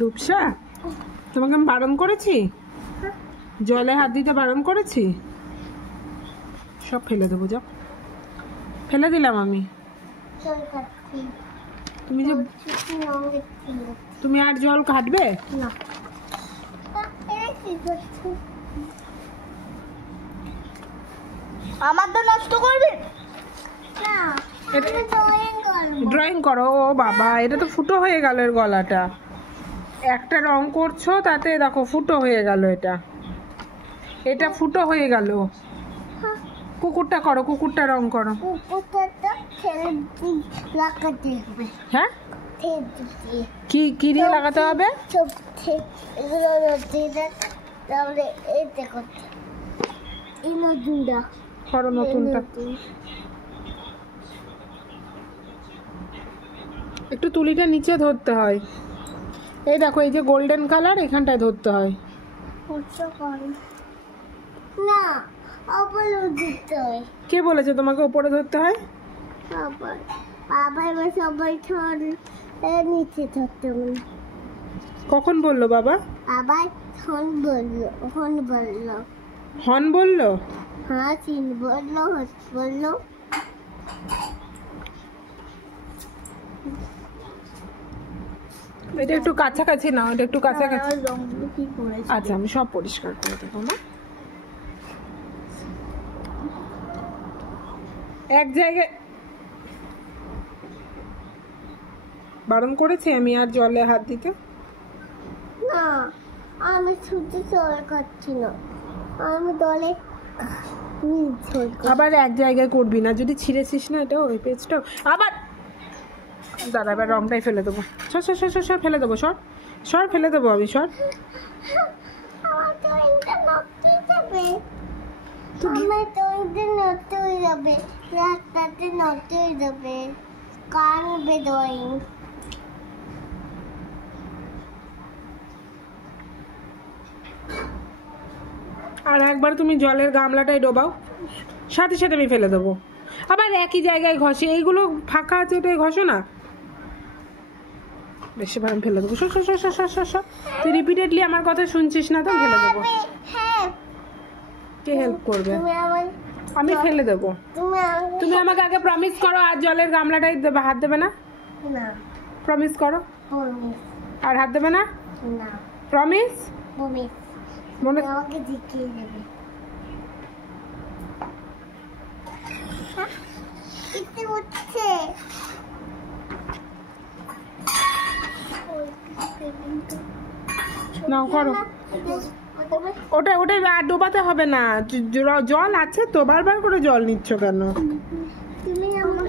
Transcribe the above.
রূপসা, তোমাকে আমি বারণ করেছি? জলে হাত দিতে বারণ করেছি? সব ফেলে দেবো, যাও। ফেলে দিলাম আমি। তুমি যে তুমি আর জল ঘাটবে না? আমার তো নষ্ট করবে না, ড্রয়িং করো। ও বাবা, এটা তো ফুটো হয়ে গেল এর গলাটা। একটা রং করছো, তাতে দেখো ফুটো হয়ে গেল। এটা ফুটো হয়ে গেল। কুকুরটা করো, কুকুরটা রং করো। হ্যাঁ, কি কি দিয়ে লাগাতে হবে? করো নতুনটা। একটু তুলিটা নিচে ধরতে হয়। এই দেখো, এই যে গোল্ডেন কালার, এখানটায় ধরতে হয়। না, ওপরে ধরতে হয়। কে বলেছে তোমাকে ওপরে ধরতে হয়? বাবা এবার সবাই নিচে ধরতে হবে। কখন বললো বাবা? বাবা হন বললো, হন বললো। হন বললো? হ্যাঁ, চিন বললো, বললো। এটা একটু কাছাকাছি নাও, এটা একটু কাছাকাছি। রংগুলো কি করেছে? আচ্ছা, আমি সব পরিষ্কার করে দেবো না। এক জায়গায় বারণ করেছি আমি আর জলে হাত দিতে? না, আমি শুধু জল খাচ্ছি না, আমি দলে আবার এক জায়গায় করবি না, যদি ছিঁড়েছিস না এটা ওই পেজটা আবার। দাদা, এবার রংটাই ফেলে দেবো। সর সর সর সর, ফেলে দেবো। সর সর, ফেলে দেবো আমি। সর। আমার তো এটা নষ্ট হয়ে যাবে, আমার তো এটা নষ্ট হয়ে যাবে, রাস্তাতে নষ্ট হয়ে যাবে, কানবে ড্রয়িং। আর একবার তুমি জলের গামলাটাই ডোবাও, সাথে সাথে আমি ফেলে দেবো। আবার একই জায়গায় ঘষে, এইগুলো ফাঁকা আছে, এটাই ঘষো না। বেশি ভাবে ফেলে দেবো। সর সর সর সর সর সর। তুই রিপিটেডলি আমার কথা শুনছিস না তো ফেলে দেবো। হ্যাঁ, কে হেল্প করবে? আমি ফেলে দেবো। তুমি আমাকে আগে প্রমিস করো, আর জলের গামলাটাই হাত দেবে না। না, প্রমিস করো। আর হাত দেবে না। না, প্রমিস। মনে আমাকে দেখিয়ে দেবে। ইচ্ছে হচ্ছে নাও, করো। ওটা ওটা আর ডোবাতে হবে না। জল আছে তো, বারবার করে জল নিচ্ছ কেন? তুমি আমার